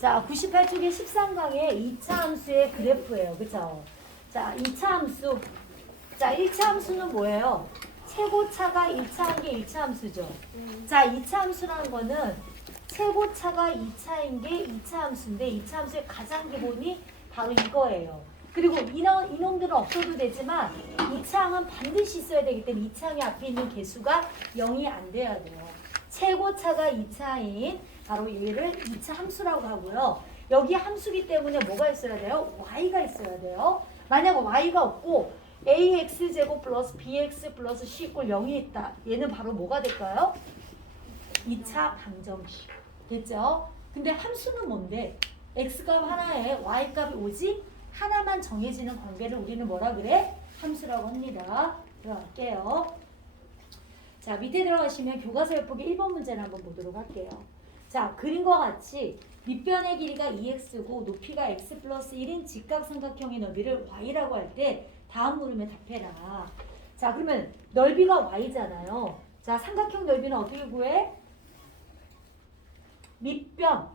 자, 98쪽의 13강의 2차 함수의 그래프예요. 그쵸? 자, 2차 함수. 자, 1차 함수는 뭐예요? 최고차가 1차인 게 1차 함수죠. 자, 2차 함수라는 거는 최고차가 2차인 게 2차 함수인데 2차 함수의 가장 기본이 바로 이거예요. 그리고 이놈, 이놈들은 없어도 되지만 2차항은 반드시 있어야 되기 때문에 2차항이 앞에 있는 개수가 0이 안 돼야 돼요. 최고차가 2차인 바로 얘를 2차 함수라고 하고요. 여기 함수기 때문에 뭐가 있어야 돼요? y가 있어야 돼요. 만약 y가 없고 ax 제곱 플러스 bx 플러스 c 이꼴 0이 있다. 얘는 바로 뭐가 될까요? 2차 방정식. 됐죠? 근데 함수는 뭔데? x값 하나에 y값이 오직 하나만 정해지는 관계를 우리는 뭐라 그래? 함수라고 합니다. 들어갈게요. 자, 밑에 들어가시면 교과서 엿보기 1번 문제를 한번 보도록 할게요. 자, 그림과 같이 밑변의 길이가 2x고 높이가 x 플러스 1인 직각삼각형의 너비를 y라고 할 때 다음 물음에 답해라. 자, 그러면 넓이가 y잖아요. 자, 삼각형 넓이는 어떻게 구해? 밑변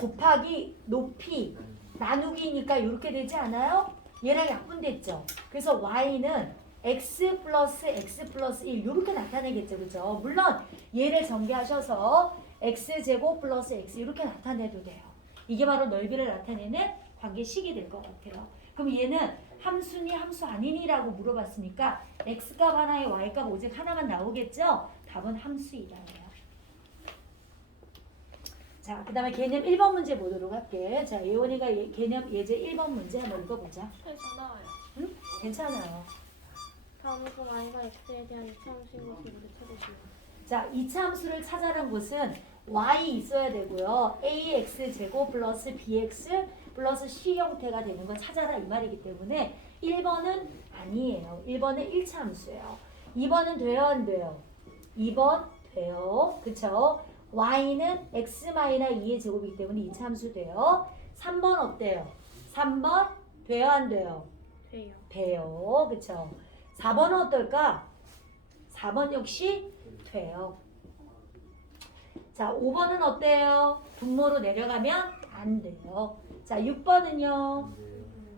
곱하기 높이 나누기니까 이렇게 되지 않아요? 얘랑 약분됐죠. 그래서 y는 x 플러스 x 플러스 1 이렇게 나타내겠죠. 그죠? 물론 얘를 전개하셔서 x 제곱 플러스 x 이렇게 나타내도 돼요. 이게 바로 넓이를 나타내는 관계식이 될 것 같아요. 그럼 얘는 함수니 함수 아니니라고 물어봤으니까 x값 하나에 y값 오직 하나만 나오겠죠? 답은 함수이다예요. 자, 그 다음에 개념 1번 문제 보도록 할게. 자, 예원이가 예- 개념 예제 1번 문제 한번 읽어보자. 잘 나와요. 응? 괜찮아요. 다음에서 y가 x에 대한 이차 함수인 것을 우리 찾으시오. 자, 이차 함수를 찾아라는 것은 y 있어야 되고요. ax 제곱 플러스 bx 플러스 c 형태가 되는 걸 찾아라 이 말이기 때문에 1번은 아니에요. 1번은 1차 함수예요. 2번은 돼요 안 돼요? 2번 돼요. 그쵸? y는 x 마이너 2의 제곱이기 때문에 2차 함수 돼요. 3번 어때요? 3번 돼요 안 돼요? 돼요. 돼요. 그쵸? 4번은 어떨까? 4번 역시 돼요. 자, 5번은 어때요? 분모로 내려가면 안 돼요. 자, 6번은요?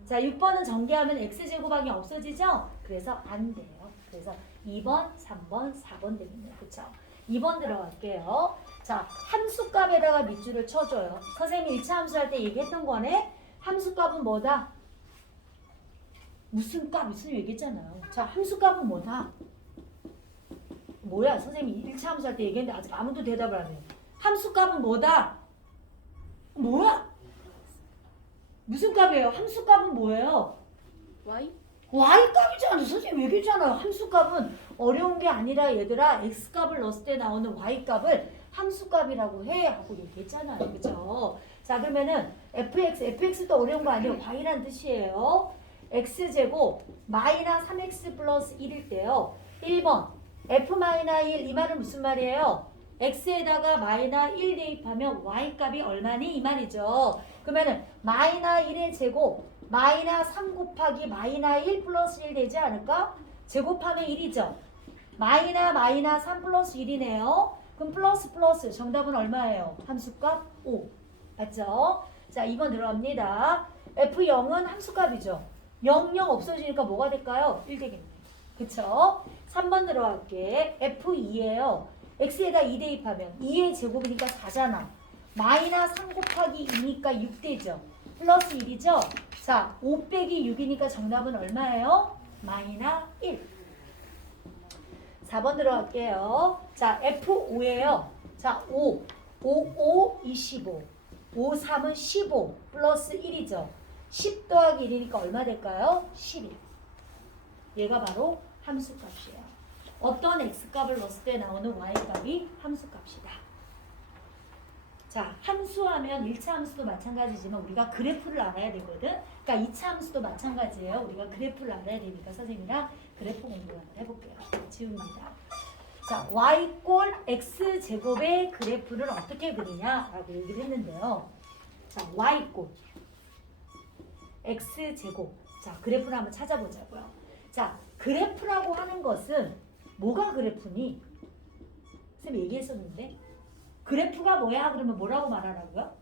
자, 6번은 전개하면 x제곱하기 없어지죠? 그래서 안 돼요. 그래서 2번, 3번, 4번 되겠네요. 그쵸? 2번 들어갈게요. 자, 함수값에다가 밑줄을 쳐줘요. 선생님이 1차 함수할 때 얘기했던 거네? 함수값은 뭐다? 무슨 값 무슨 얘기했잖아요. 자, 함수값은 뭐다? 뭐야? 선생님이 1차 함수할 때 얘기했는데 아직 아무도 대답을 안 해요. 함수값은 뭐다? 뭐야? 무슨 값이에요? 함수값은 뭐예요? y? y값이잖아. 선생님 얘기했잖아요. 함수값은 어려운 게 아니라 얘들아 x값을 넣었을 때 나오는 y값을 함수값이라고 해 하고 얘기했잖아요. 그죠? 자 그러면은 fx, fx도 어려운 거 아니에요. y란 뜻이에요. x제곱 마이너 3x 플러스 1일 때요. 1번 f 마이너 1이 말은 무슨 말이에요? X에다가 마이너 1 대입하면 y값이 얼마니? 이 말이죠. 그러면은 마이너 1의 제곱 마이너 3 곱하기 마이너 1 플러스 1 되지 않을까? 제곱하면 1이죠. 마이너 마이너 3 플러스 1이네요. 그럼 플러스 플러스 정답은 얼마예요? 함수값 5. 맞죠? 자, 2번 들어갑니다. F0은 함수값이죠. 0, 0 없어지니까 뭐가 될까요? 1 되겠네. 그쵸? 3번 들어갈게. F2예요. X에다 2 대입하면 2의 제곱이니까 4잖아. 마이너 3 곱하기 2니까 6 되죠. 플러스 1이죠. 자, 5 빼기 6이니까 정답은 얼마예요? 마이너 1. 4번 들어갈게요. 자, F5예요. 자, 5. 5, 5, 25. 5, 3은 15. 플러스 1이죠. 10 더하기 1이니까 얼마 될까요? 11. 얘가 바로 함수값이에요. 어떤 x값을 넣었을 때 나오는 y값이 함수값이다. 자, 함수하면 1차 함수도 마찬가지지만 우리가 그래프를 알아야 되거든. 그러니까 2차 함수도 마찬가지예요. 우리가 그래프를 알아야 되니까 선생님이랑 그래프 공부 한번 해볼게요. 지웁니다. 자, y꼴 x 제곱의 그래프를 어떻게 그리냐라고 얘기를 했는데요. 자, y꼴 x 제곱. 자, 그래프를 한번 찾아보자고요. 자, 그래프라고 하는 것은 뭐가 그래프니? 선생님 얘기했었는데 그래프가 뭐야? 그러면 뭐라고 말하라고요?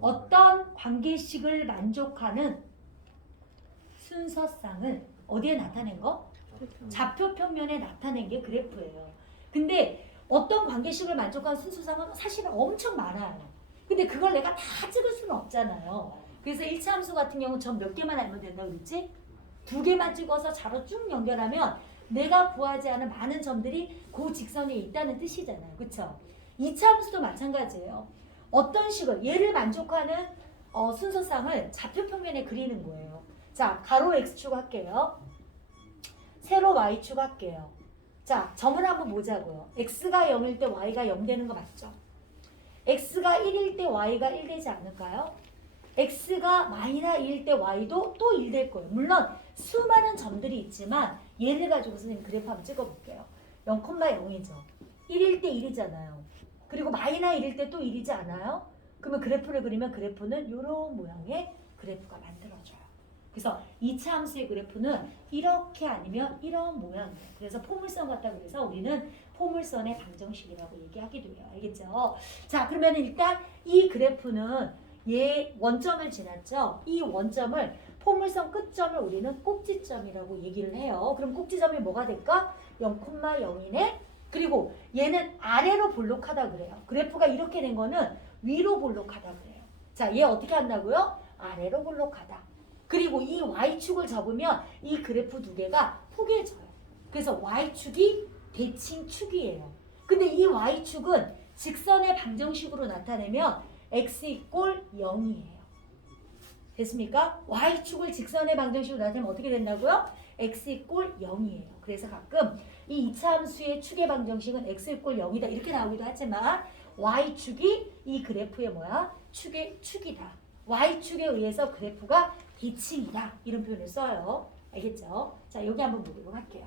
어떤 관계식을 만족하는 순서쌍을 어디에 나타낸 거? 좌표 평면에 나타낸 게 그래프예요. 근데 어떤 관계식을 만족하는 순서상은 사실은 엄청 많아요. 근데 그걸 내가 다 찍을 수는 없잖아요. 그래서 1차 함수 같은 경우는 전 몇 개만 알면 된다고 그랬지? 두 개만 찍어서 자로 쭉 연결하면 내가 구하지 않은 많은 점들이 그 직선에 있다는 뜻이잖아요. 그쵸? 2차 함수도 마찬가지예요. 어떤 식을 얘를 만족하는 어, 순서상을 좌표 평면에 그리는 거예요. 자, 가로 x축 할게요. 세로 y축 할게요. 자, 점을 한번 보자고요. x가 0일 때 y가 0 되는 거 맞죠? x가 1일 때 y가 1 되지 않을까요? x가 마이너 2일 때 y도 또 1 될 거예요. 물론 수많은 점들이 있지만 얘를 가지고 선생님 그래프 한번 찍어볼게요. 0,0이죠. 1일 때 1이잖아요. 그리고 마이너 1일 때 또 1이지 않아요? 그러면 그래프를 그리면 그래프는 이런 모양의 그래프가 만들어져요. 그래서 2차 함수의 그래프는 이렇게 아니면 이런 모양이에요. 그래서 포물선 같다 그래서 우리는 포물선의 방정식이라고 얘기하기도 해요. 알겠죠? 자, 그러면 일단 이 그래프는 얘 원점을 지났죠? 이 원점을 포물선 끝점을 우리는 꼭지점이라고 얘기를 해요. 그럼 꼭지점이 뭐가 될까? 0,0이네. 그리고 얘는 아래로 볼록하다 그래요. 그래프가 이렇게 된 거는 위로 볼록하다 그래요. 자, 얘 어떻게 한다고요? 아래로 볼록하다. 그리고 이 y축을 접으면 이 그래프 두 개가 포개져요. 그래서 y축이 대칭축이에요. 근데 이 y축은 직선의 방정식으로 나타내면 x 이꼴 0이에요. 됐습니까? y축을 직선의 방정식으로 나타내면 어떻게 된다고요? x 이꼴 0이에요. 그래서 가끔 이 2차 함수의 축의 방정식은 x 이꼴 0이다 이렇게 나오기도 하지만 y축이 이 그래프의 뭐야? 축의 축이다. y축에 의해서 그래프가 대칭이다. 이런 표현을 써요. 알겠죠? 자, 여기 한번 보도록 할게요.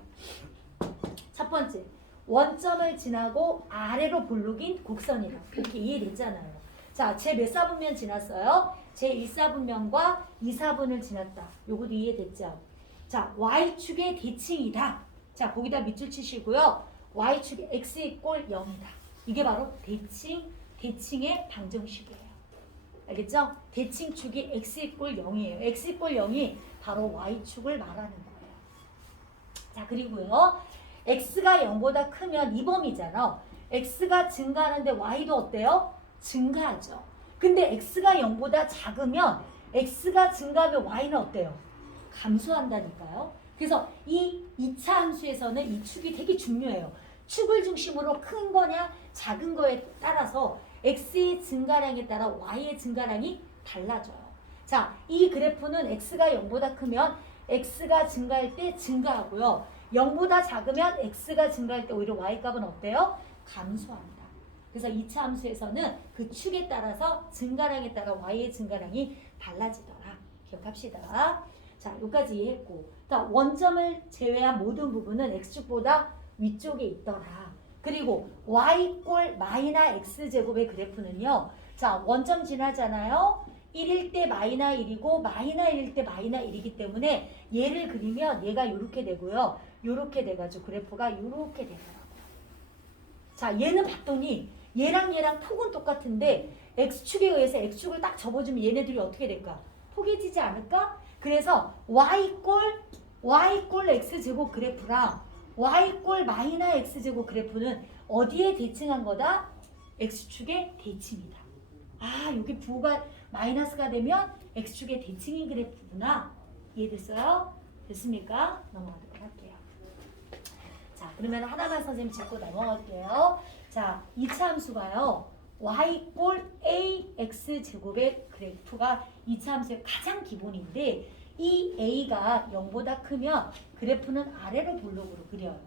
첫 번째, 원점을 지나고 아래로 볼록인 곡선이다. 이렇게 이해됐잖아요. 자, 제 몇 사분면 지났어요? 제 1사분면과 2사분을 지났다. 요것도 이해됐죠? 자, y축의 대칭이다. 자, 거기다 밑줄 치시고요. y축의 x 이꼴 0이다. 이게 바로 대칭, 대칭의 방정식이에요. 알겠죠? 대칭축이 x 이꼴 0이에요. x 이꼴 0이 바로 y축을 말하는 거예요. 자, 그리고요. x가 0보다 크면 이 범위잖아. x가 증가하는데 y도 어때요? 증가하죠. 근데 x가 0보다 작으면 x가 증가하면 y는 어때요? 감소한다니까요. 그래서 이 2차 함수에서는 이 축이 되게 중요해요. 축을 중심으로 큰 거냐 작은 거에 따라서 x의 증가량에 따라 y의 증가량이 달라져요. 자, 이 그래프는 x가 0보다 크면 x가 증가할 때 증가하고요. 0보다 작으면 x가 증가할 때 오히려 y 값은 어때요? 감소합니다. 그래서 2차 함수에서는 그 축에 따라서 증가량에 따라 y의 증가량이 달라지더라. 기억합시다. 자, 여기까지 이해했고. 자, 원점을 제외한 모든 부분은 x축보다 위쪽에 있더라. 그리고 y꼴 마이너 x제곱의 그래프는요. 자, 원점 지나잖아요. 1일 때 마이너 1이고 마이너 1일 때 마이너 1이기 때문에 얘를 그리면 얘가 이렇게 되고요. 이렇게 돼가지고 그래프가 이렇게 되더라고요. 자, 얘는 봤더니 얘랑 얘랑 폭은 똑같은데 x축에 의해서 x축을 딱 접어주면 얘네들이 어떻게 될까? 포개지지 않을까? 그래서 y꼴 y꼴 x제곱 그래프랑 y꼴 마이너 x제곱 그래프는 어디에 대칭한 거다? x축의 대칭이다. 아, 여기 부호가 마이너스가 되면 x축의 대칭인 그래프구나. 이해됐어요? 됐습니까? 넘어가도록 할게요. 자, 그러면 하나만 선생님 짚고 넘어갈게요. 자, 2차 함수가요. y꼴 ax 제곱의 그래프가 2차 함수의 가장 기본인데 이 a가 0보다 크면 그래프는 아래로 볼록으로 그려요.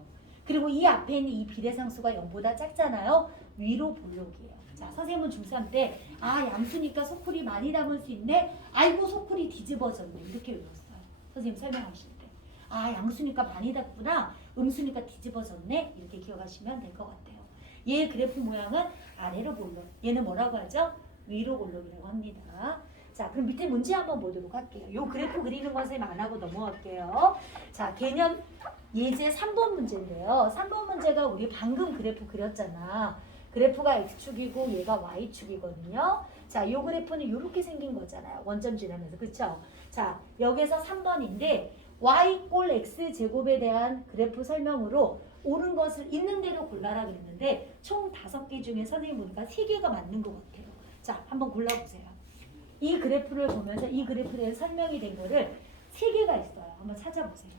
그리고 이 앞에 있는 이 비례상수가 0보다 작잖아요. 위로 볼록이에요. 자, 선생님은 중3 때, 아, 양수니까 소쿠리 많이 담을 수 있네? 아이고, 소쿠리 뒤집어졌네. 이렇게 외웠어요. 선생님 설명하실 때. 아, 양수니까 많이 닿구나. 음수니까 뒤집어졌네. 이렇게 기억하시면 될 것 같아요. 얘 그래프 모양은 아래로 볼록. 얘는 뭐라고 하죠? 위로 볼록이라고 합니다. 자, 그럼 밑에 문제 한번 보도록 할게요. 요 그래프 그리는 거 선생님 안 하고 넘어갈게요. 자, 개념 예제 3번 문제인데요. 3번 문제가 우리 방금 그래프 그렸잖아. 그래프가 x축이고 얘가 y축이거든요. 자, 요 그래프는 이렇게 생긴 거잖아요. 원점 지나면서. 그쵸? 자, 여기서 3번인데 y꼴 x 제곱에 대한 그래프 설명으로 옳은 것을 있는 대로 골라라 그랬는데 총 다섯 개 중에 선생님 보니까 세 개가 맞는 것 같아요. 자, 한번 골라보세요. 이 그래프를 보면서 이 그래프에 설명이 된 거를 세 개가 있어요. 한번 찾아보세요.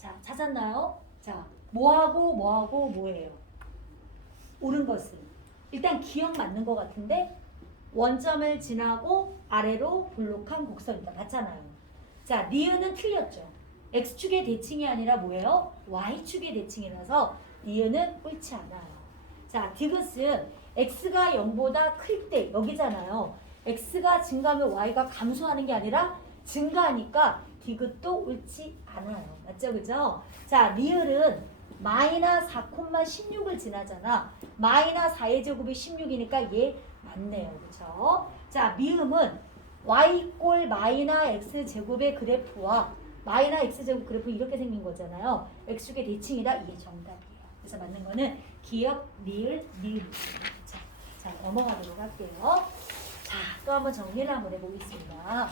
자, 찾았나요? 자, 뭐하고 뭐하고 뭐예요? 옳은 것은 일단 기억 맞는 것 같은데 원점을 지나고 아래로 볼록한 곡선이다. 맞잖아요. 자, 니은은 틀렸죠. x축의 대칭이 아니라 뭐예요? y축의 대칭이라서 니은은 옳지 않아요. 자, 디귿은 x가 0보다 클 때 여기잖아요. x가 증가하면 y가 감소하는 게 아니라 증가하니까 디귿도 옳지 않아요. 맞죠? 그죠? 자, 리을은 마이너 4,16을 지나잖아. 마이너 4의 제곱이 16이니까 얘 맞네요. 그죠? 자, 미음은 y꼴 마이너 x 제곱의 그래프와 마이너 x 제곱 그래프 이렇게 생긴 거잖아요. x축의 대칭이다. 이게 정답이에요. 그래서 맞는 거는 기억, 리을, 미음. 자, 자, 넘어가도록 할게요. 자, 또 한번 정리를 한번 해보겠습니다.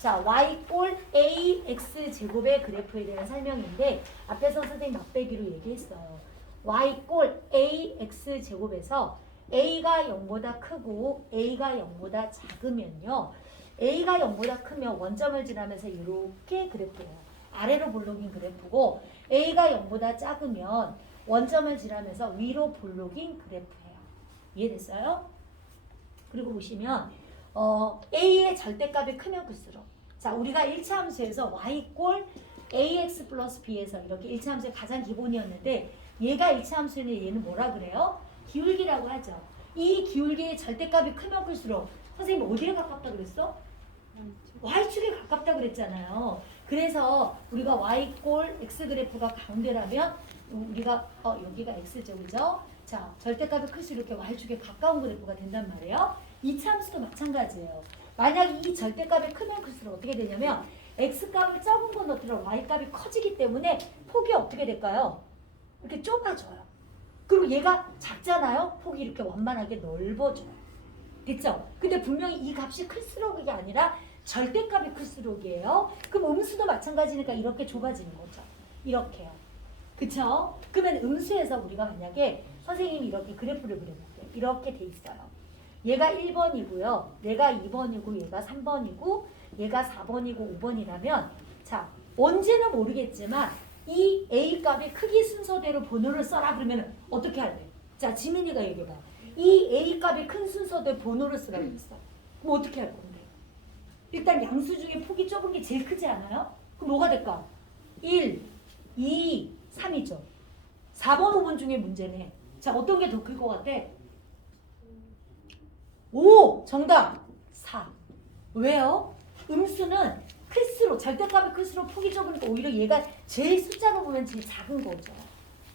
자, y꼴 ax 제곱의 그래프에 대한 설명인데 앞에서 선생님 맛배기로 얘기했어요. y꼴 ax 제곱에서 a가 0보다 크고 a가 0보다 작으면요. a가 0보다 크면 원점을 지나면서 이렇게 그래프예요. 아래로 볼록인 그래프고 a가 0보다 작으면 원점을 지나면서 위로 볼록인 그래프예요. 이해됐어요? 그리고 보시면 어, a의 절대값이 크면 클수록 자 우리가 1차 함수에서 y꼴 ax 플러스 b에서 이렇게 1차 함수의 가장 기본이었는데 얘가 1차 함수인데 얘는 뭐라 그래요? 기울기라고 하죠. 이 기울기의 절대값이 크면 클수록 선생님 어디에 가깝다 그랬어? y축에 가깝다 그랬잖아요. 그래서 우리가 y꼴 x 그래프가 가운데라면 우리가 어 여기가 x죠, 그죠? 자 절대값이 클수록 이렇게 y축에 가까운 그래프가 된단 말이에요. 이 참수도 마찬가지예요. 만약 이 절대값이 크면 클수록 어떻게 되냐면 x값을 적은 거 넣더라도 y값이 커지기 때문에 폭이 어떻게 될까요? 이렇게 좁아져요. 그리고 얘가 작잖아요. 폭이 이렇게 완만하게 넓어져요. 됐죠? 근데 분명히 이 값이 클수록이 아니라 절대값이 클수록이에요. 그럼 음수도 마찬가지니까 이렇게 좁아지는 거죠. 이렇게요. 그쵸? 그러면 음수에서 우리가 만약에 선생님이 이렇게 그래프를 그려볼게요. 이렇게 돼 있어요. 얘가 1번이고요. 얘가 2번이고 얘가 3번이고 얘가 4번이고 5번이라면 자 언제는 모르겠지만 이 A 값의 크기 순서대로 번호를 써라 그러면 어떻게 할래? 자 지민이가 얘기해봐. 이 A 값의 큰 순서대로 번호를 쓰라 그랬어. 그럼 어떻게 할 건데? 일단 양수 중에 폭이 좁은 게 제일 크지 않아요? 그럼 뭐가 될까? 1, 2, 3이죠. 4번, 5번 중에 문제네. 자 어떤 게 더 클 것 같아? 5 정답. 4 왜요? 음수는 클수록 절대값이 클수록 폭이 좁으니까 오히려 얘가 제일 숫자로 보면 제일 작은 거죠.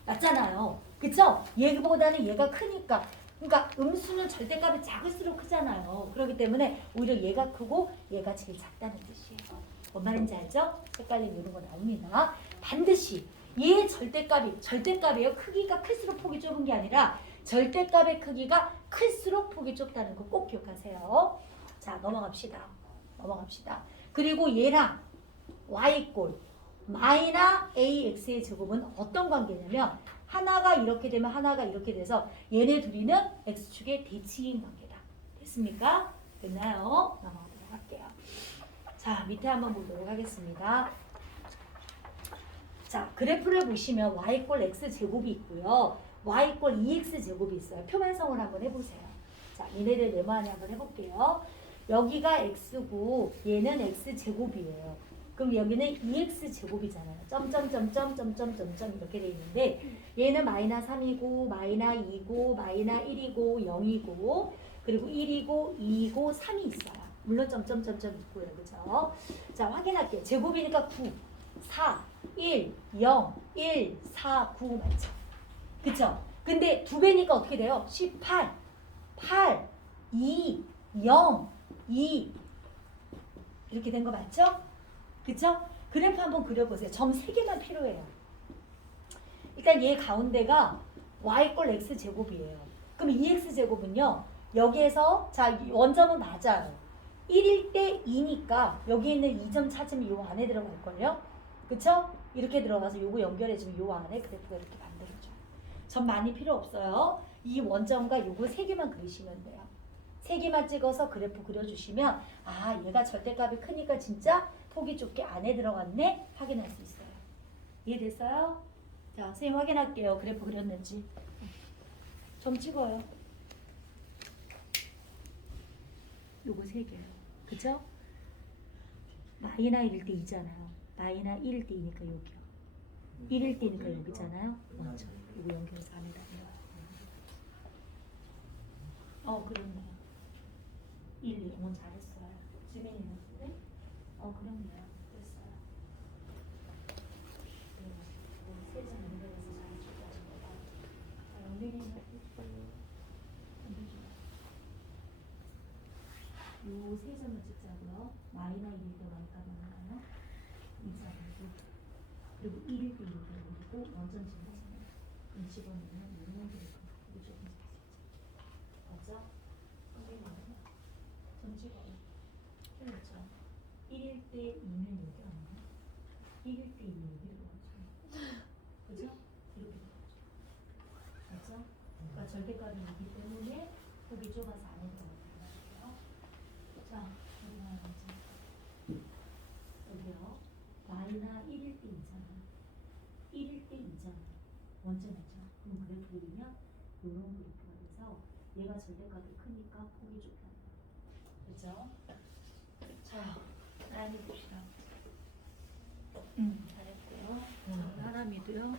맞잖아요. 그쵸? 얘보다는 얘가 크니까. 그러니까 음수는 절대값이 작을수록 크잖아요. 그렇기 때문에 오히려 얘가 크고 얘가 제일 작다는 뜻이에요. 뭔 말인지 알죠? 헷갈리는 이런 거 나옵니다. 반드시 얘 절대값이 절대값이에요. 크기가 클수록 폭이 좁은 게 아니라 절대값의 크기가 클수록 폭이 좁다는 거 꼭 기억하세요. 자 넘어갑시다. 넘어갑시다. 그리고 얘랑 y꼴 마이너 ax의 제곱은 어떤 관계냐면 하나가 이렇게 되면 하나가 이렇게 돼서 얘네 둘이는 x축의 대칭인 관계다. 됐습니까? 됐나요? 넘어가도록 할게요. 자 밑에 한번 보도록 하겠습니다. 자 그래프를 보시면 y꼴 x 제곱이 있고요. y 이꼴 2x 제곱이 있어요. 표면성을 한번 해보세요. 자, 얘네들 네모 안에 한번 해볼게요. 여기가 x고 얘는 x 제곱이에요. 그럼 여기는 2x 제곱이잖아요. 점점점점 점점점점 이렇게 돼 있는데 얘는 마이너 3이고 마이너 2고 마이너 1이고 0이고 그리고 1이고 2이고 3이 있어요. 물론 점점점점 있고요. 그죠? 자, 확인할게요. 제곱이니까 9, 4, 1, 0, 1, 4, 9 맞죠? 그쵸? 근데 두 배니까 어떻게 돼요? 18, 8, 2, 0, 2 이렇게 된 거 맞죠? 그쵸? 그래프 한번 그려보세요. 점 3개만 필요해요. 일단 얘 가운데가 y꼴 x 제곱이에요. 그럼 2x 제곱은요. 여기에서 자 원점은 맞아요. 1일 때 2니까 여기 있는 2점 찾으면 요 안에 들어갈걸요? 그쵸? 이렇게 들어가서 요거 연결해주면 요 안에 그래프가 이렇게 점 많이 필요 없어요. 이 원점과 요거 세 개만 그리시면 돼요. 세 개만 찍어서 그래프 그려주시면 아 얘가 절대값이 크니까 진짜 폭이 좁게 안에 들어갔네 확인할 수 있어요. 이해됐어요? 자 선생님 확인할게요. 그래프 그렸는지. 점 찍어요. 요거 세 개요. 그죠? 마이너 1일 때 2잖아요. 마이너 1일 때 2니까 여기요. 1일 때니까 여기잖아요. 맞죠? 이거 연결해서 안에다 어 그렇네. 1, 2 너무 잘했어요. 지민이는? 네? 어 그렇네요. 됐어요. 네, 네 세장 연결해서 잘해줄 거예요 아, 영빈이는 요세 점을 찍자고요. 마이너 1일 때 마이너가 나오나요? 2자 그리고 1일 때 1일 때 1이고 원점 지문 20원이면 6만 원. 원점이죠. 그럼 그래프 그리면 요런 그래프가 돼서 얘가 절대값이 크니까 폭이 좁아. 그죠? 자, 나연이 봅시다. 음, 잘했고요. 자, 하람이도요.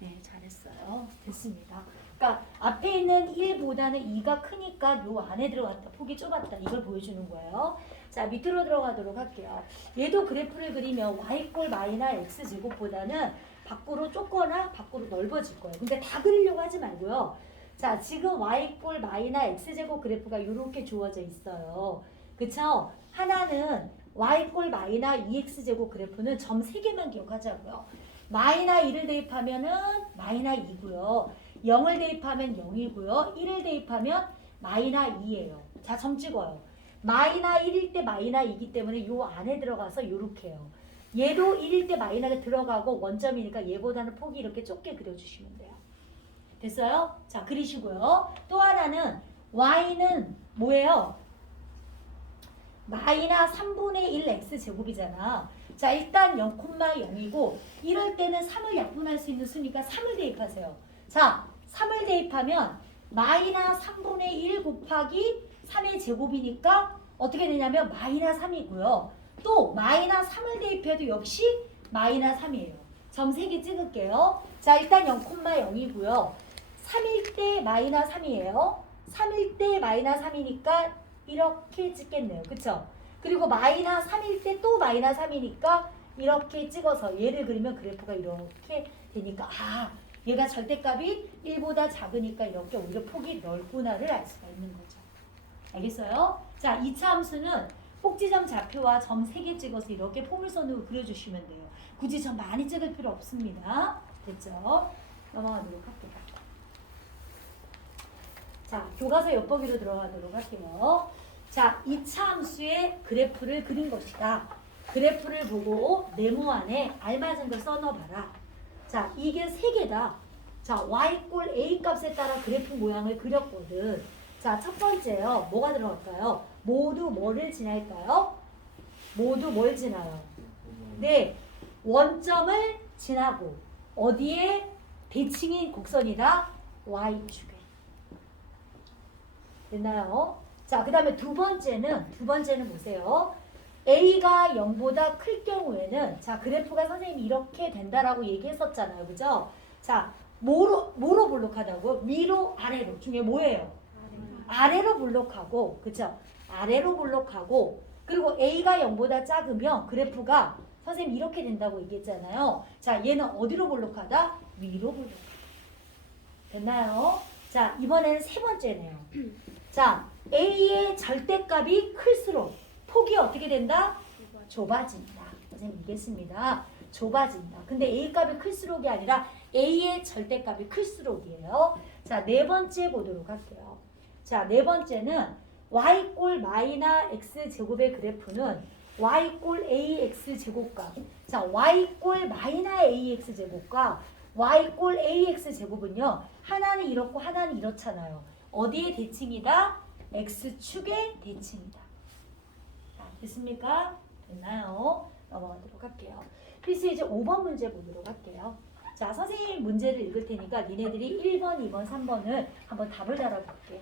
네, 잘했어요. 됐습니다. 그러니까 앞에 있는 1보다는 2가 크니까 요 안에 들어갔다. 폭이 좁았다. 이걸 보여주는 거예요. 자, 밑으로 들어가도록 할게요. 얘도 그래프를 그리면 y꼴 마이너 x 제곱보다는 밖으로 좁거나 밖으로 넓어질 거예요. 근데 다 그리려고 하지 말고요. 자, 지금 y꼴 마이너 x 제곱 그래프가 이렇게 주어져 있어요. 그쵸? 하나는 y꼴 마이너 2x 제곱 그래프는 점 3개만 기억하자고요. 마이너 1을 대입하면은 마이너 2고요. 0을 대입하면 0이고요. 1을 대입하면 마이너 2예요. 자, 점 찍어요. 마이너 1일 때 마이너 2기 때문에 요 안에 들어가서 요렇게 해요. 얘도 1일 때 마이너가 들어가고 원점이니까 얘보다는 폭이 이렇게 좁게 그려주시면 돼요. 됐어요? 자, 그리시고요. 또 하나는 y는 뭐예요? 마이너 3분의 1 x 제곱이잖아. 자, 일단 0,0이고 이럴 때는 3을 약분할 수 있는 수니까 3을 대입하세요. 자, 3을 대입하면 마이너 3분의 1 곱하기 3의 제곱이니까 어떻게 되냐면 마이너 3이고요. 또 마이너 3을 대입해도 역시 마이너 3이에요. 점 3개 찍을게요. 자, 일단 0,0이고요. 3일 때 마이너 3이에요. 3일 때 마이너 3이니까 이렇게 찍겠네요. 그쵸? 그리고 마이너 3일 때 또 마이너 3이니까 이렇게 찍어서 얘를 그리면 그래프가 이렇게 되니까 아 얘가 절대값이 1보다 작으니까 이렇게 오히려 폭이 넓구나를 알 수가 있는 거죠. 알겠어요? 자, 2차 함수는 꼭지점 좌표와 점 3개 찍어서 이렇게 포물선으로 그려주시면 돼요. 굳이 점 많이 찍을 필요 없습니다. 됐죠? 넘어가도록 할게요. 자, 교과서 엿보기로 들어가도록 할게요. 자, 2차 함수의 그래프를 그린 것이다. 그래프를 보고 네모 안에 알맞은 걸 써넣어봐라. 자, 이게 세 개다. 자, y꼴 a 값에 따라 그래프 모양을 그렸거든. 자, 첫 번째요. 뭐가 들어갈까요? 모두 뭐를 지날까요? 모두 뭘 지나요? 네, 원점을 지나고 어디에 대칭인 곡선이다? y축에. 됐나요? 자, 그 다음에 두 번째는, 두 번째는 보세요. A가 0보다 클 경우에는, 자, 그래프가 선생님이 이렇게 된다라고 얘기했었잖아요. 그죠? 자, 뭐로, 뭐로 블록하다고? 위로, 아래로. 중에 뭐예요? 아래로 블록하고, 그죠? 아래로 볼록하고 그리고 A가 0보다 작으면 그래프가 선생님 이렇게 된다고 얘기했잖아요. 자, 얘는 어디로 볼록하다? 위로 볼록하다. 됐나요? 자, 이번에는 세 번째네요. 자, A의 절대값이 클수록 폭이 어떻게 된다? 좁아진다. 선생님 이겠습니다. 좁아진다. 근데 A 값이 클수록이 아니라 A의 절대값이 클수록이에요. 자, 네 번째 보도록 할게요. 자, 네 번째는 y꼴 마이나 x 제곱의 그래프는 y꼴 ax 제곱과 자, y꼴 마이나 ax 제곱과 y꼴 ax 제곱은요. 하나는 이렇고 하나는 이렇잖아요. 어디의 대칭이다? x축의 대칭이다. 자, 됐습니까? 됐나요? 넘어가도록 할게요. 필수 이제 5번 문제 보도록 할게요. 자, 선생님 문제를 읽을 테니까 니네들이 1번, 2번, 3번을 한번 답을 달아볼게.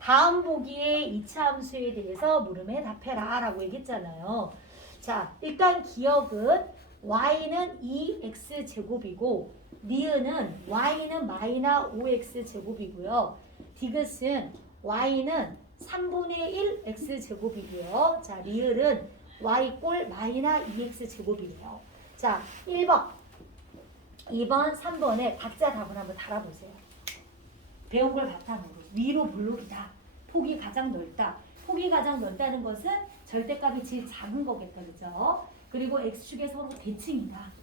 다음 보기에 이차 함수에 대해서 물음에 답해라 라고 얘기했잖아요. 자, 일단 기억은 y는 2x 제곱이고 니은은 y는 마이너 5x 제곱이고요. 디귿은 y는 3분의 1 x 제곱이고요. 자, 리을은 y꼴 마이너 2x 제곱이에요. 자, 1번, 2번, 3번에 각자 답을 한번 달아보세요. 배운 걸 바탕으로 위로 블록이다. 폭이 가장 넓다. 폭이 가장 넓다는 것은 절대값이 제일 작은 거겠다. 그죠? 그리고 x축의 서로 대칭이다.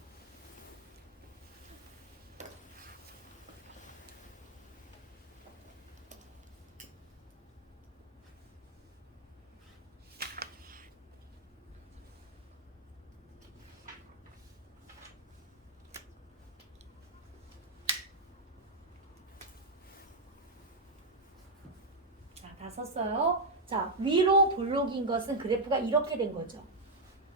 썼어요. 자, 위로 볼록인 것은 그래프가 이렇게 된 거죠.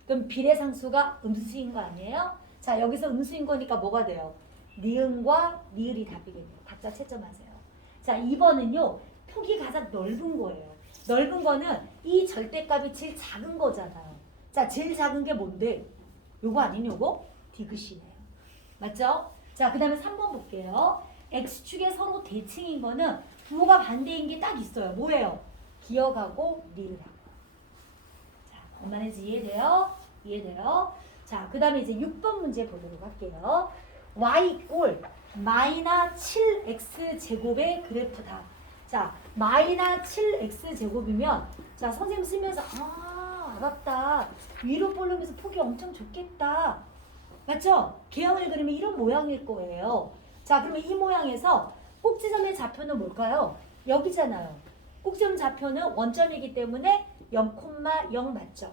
그럼 비례상수가 음수인 거 아니에요? 자, 여기서 음수인 거니까 뭐가 돼요? 니은과 니을이 답이겠네요. 각자 채점하세요. 자, 2번은요. 폭이 가장 넓은 거예요. 넓은 거는 이 절대값이 제일 작은 거잖아요. 자, 제일 작은 게 뭔데? 요거 아닌 요거? 디귿이네요. 맞죠? 자, 그 다음에 3번 볼게요. X축의 서로 대칭인 거는 부호가 반대인 게 딱 있어요. 뭐예요? 기억하고 리을하고. 자, 엄마는지 이해돼요? 이해돼요? 자, 그 다음에 이제 6번 문제 보도록 할게요. y꼴 마이너 7x 제곱의 그래프다. 자, 마이너 7x 제곱이면 자, 선생님 쓰면서 아, 알았다. 위로 볼륨에서 폭이 엄청 좁겠다. 맞죠? 개형을 그리면 이런 모양일 거예요. 자, 그러면 이 모양에서 꼭지점의 좌표는 뭘까요? 여기잖아요. 꼭지점 좌표는 원점이기 때문에 0,0 맞죠?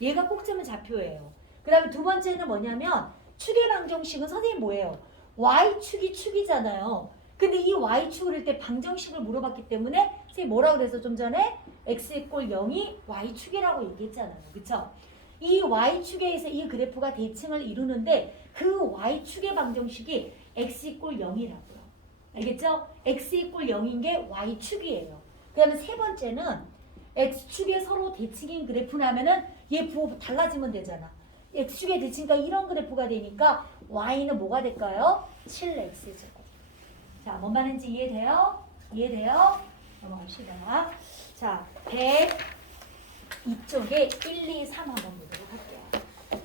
얘가 꼭지점 좌표예요. 그 다음에 두 번째는 뭐냐면 축의 방정식은 선생님 뭐예요? y축이 축이잖아요. 근데 이 y축을 할때 방정식을 물어봤기 때문에 선생님 뭐라고 그래서 좀 전에 x 이꼴 0이 y축이라고 얘기했잖아요. 그쵸? 이 y축에서 이 그래프가 대칭을 이루는데 그 y축의 방정식이 x 이꼴 0이라고요. 알겠죠? x 이꼴 0인 게 y축이에요. 그다음에 세 번째는 x축의 서로 대칭인 그래프라면은 얘 부호 달라지면 되잖아. x축의 대칭과 이런 그래프가 되니까 y는 뭐가 될까요? 7x 제곱. 자, 뭔 말인지 이해돼요? 이해돼요? 넘어갑시다. 자, 102쪽에 1, 2, 3 한번 보도록 할게요.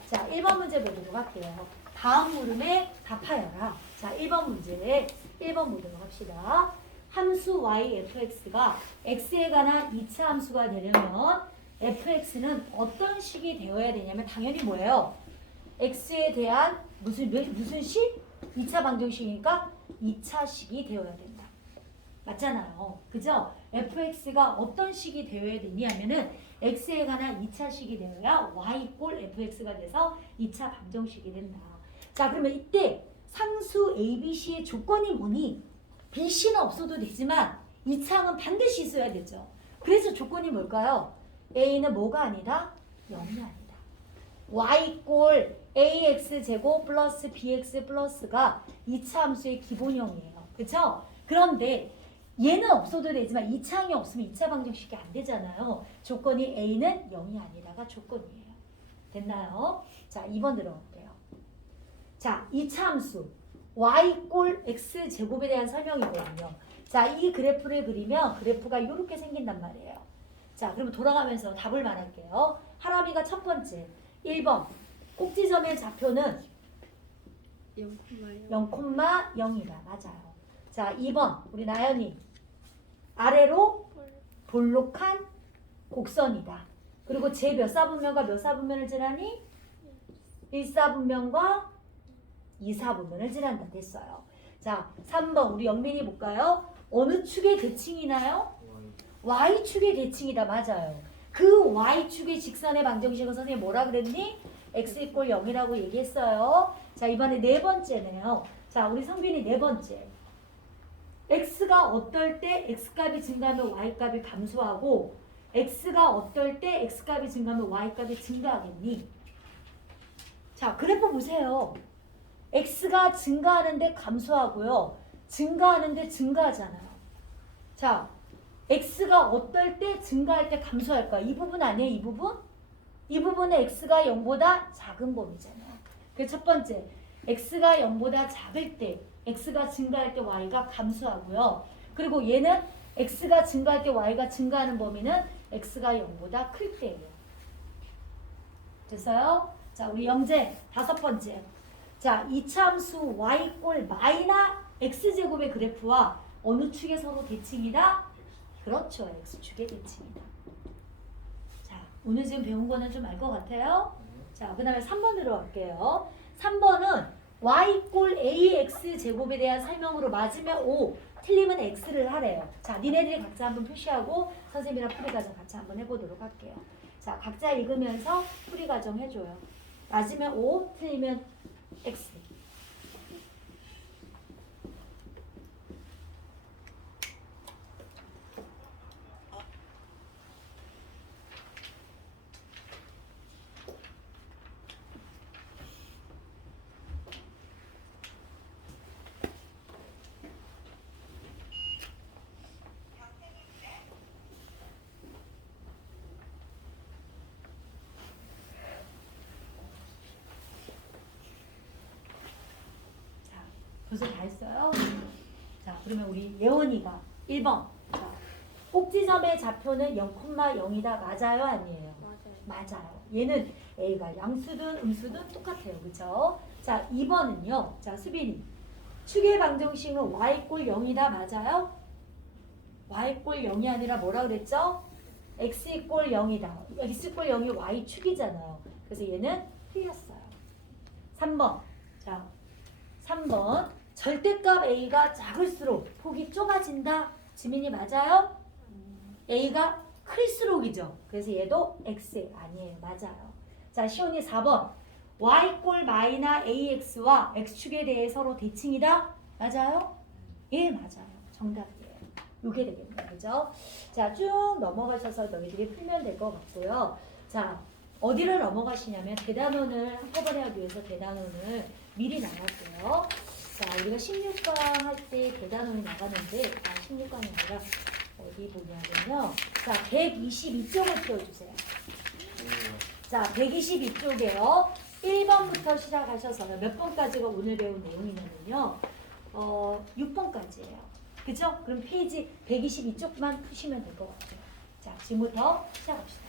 자, 1번 문제 보도록 할게요. 다음 물음에 답하여라. 자, 1번 문제 1번 보도록 합시다. 함수 y fx가 x에 관한 2차 함수가 되려면 fx는 어떤 식이 되어야 되냐면 당연히 뭐예요? x에 대한 무슨 몇- 무슨 식? 2차 방정식이니까 2차 식이 되어야 된다. 맞잖아요. 그죠? fx가 어떤 식이 되어야 되니 하면은 x에 관한 2차 식이 되어야 y꼴 fx가 돼서 2차 방정식이 된다. 자, 그러면 이때 상수 ABC의 조건이 뭐니? BC는 없어도 되지만 이 창은 반드시 있어야 되죠. 그래서 조건이 뭘까요? A는 뭐가 아니다? 0이 아니다. Y꼴 AX 제곱 플러스 BX 플러스가 2차 함수의 기본형이에요. 그쵸? 그런데 얘는 없어도 되지만 2차항이 없으면 2차 방정식이 안 되잖아요. 조건이 A는 0이 아니라가 조건이에요. 됐나요? 자, 2번 들어갈게요. 자, 2차 함수 y꼴 x 제곱에 대한 설명이거든요. 자, 이 그래프를 그리면 그래프가 이렇게 생긴단 말이에요. 자, 그러면 돌아가면서 답을 말할게요. 하람이가 첫 번째. 1번. 꼭지점의 좌표는 0,0이다. 맞아요. 자, 2번. 우리 나연이. 아래로 볼록한 곡선이다. 그리고 제 몇 사분면과 몇 사분면을 지나니? 1사분면과 2사분면을 지난다. 됐어요. 자, 3번. 우리 영민이 볼까요? 어느 축의 대칭이나요? Y축의 대칭이다. 맞아요. 그 Y축의 직선의 방정식은 선생님 뭐라 그랬니? X 이꼴 0이라고 얘기했어요. 자, 이번에 네 번째네요. 자, 우리 성빈이 네 번째. X가 어떨 때 X값이 증가하면 Y값이 감소하고 X가 어떨 때 X값이 증가하면 Y값이 증가하겠니? 자, 그래프 보세요. X가 증가하는데 감소하고요. 증가하는데 증가하잖아요. 자, x가 어떨 때 증가할 때 감소할까? 이 부분 아니에요? 이 부분? 이 부분은 x가 0보다 작은 범위잖아요. 그 첫 번째, x가 0보다 작을 때 x가 증가할 때 y가 감소하고요. 그리고 얘는 x가 증가할 때 y가 증가하는 범위는 x가 0보다 클 때예요. 됐어요? 자, 우리 영재 다섯 번째. 자, 이차함수 y 꼴 마이나 x제곱의 그래프와 어느 축에 서로 대칭이다? 그렇죠. X축의 대칭이다. 자, 오늘 지금 배운 거는 좀 알 것 같아요? 자, 그 다음에 3번으로 갈게요. 3번은 Y꼴 AX 제곱에 대한 설명으로 맞으면 O, 틀리면 X를 하래요. 자, 니네들이 각자 한번 표시하고 선생님이랑 풀이 과정 같이 한번 해보도록 할게요. 자, 각자 읽으면서 풀이 과정 해줘요. 맞으면 O, 틀리면 Ex- 벌써 다 했어요? 자, 그러면 우리 예원이가 1번. 자, 꼭지점의 좌표는 0,0이다. 맞아요? 아니에요? 맞아요. 맞아요. 얘는 A가 양수든 음수든 똑같아요. 그쵸? 자, 2번은요. 자, 수빈이. 축의 방정식은 Y꼴 0이다. 맞아요? Y꼴 0이 아니라 뭐라 그랬죠? X꼴 0이다. X꼴 0이 Y축이잖아요. 그래서 얘는 틀렸어요. 3번. 자, 3번. 절대값 A가 작을수록 폭이 좁아진다. 지민이 맞아요? A가 클수록이죠. 그래서 얘도 X 아니에요. 맞아요. 자, 시온이 4번. Y꼴 마이나 AX와 X축에 대해 서로 대칭이다. 맞아요? 예, 맞아요. 정답이에요. 요게 되겠네요. 그죠? 자, 쭉 넘어가셔서 너희들이 풀면 될 것 같고요. 자, 어디를 넘어가시냐면 대단원을 한꺼번에 하기 위해서 대단원을 미리 나갈게요. 자, 우리가 16강 할때 대단원이 나가는데, 아, 16강이 아니라 어디 보냐면요. 자, 122쪽을 띄워주세요. 자, 122쪽에요. 1번부터 시작하셔서요. 몇 번까지가 오늘 배운 내용이냐면요. 어, 6번까지예요. 그죠? 그럼 페이지 122쪽만 푸시면 될 것 같아요. 자, 지금부터 시작합시다.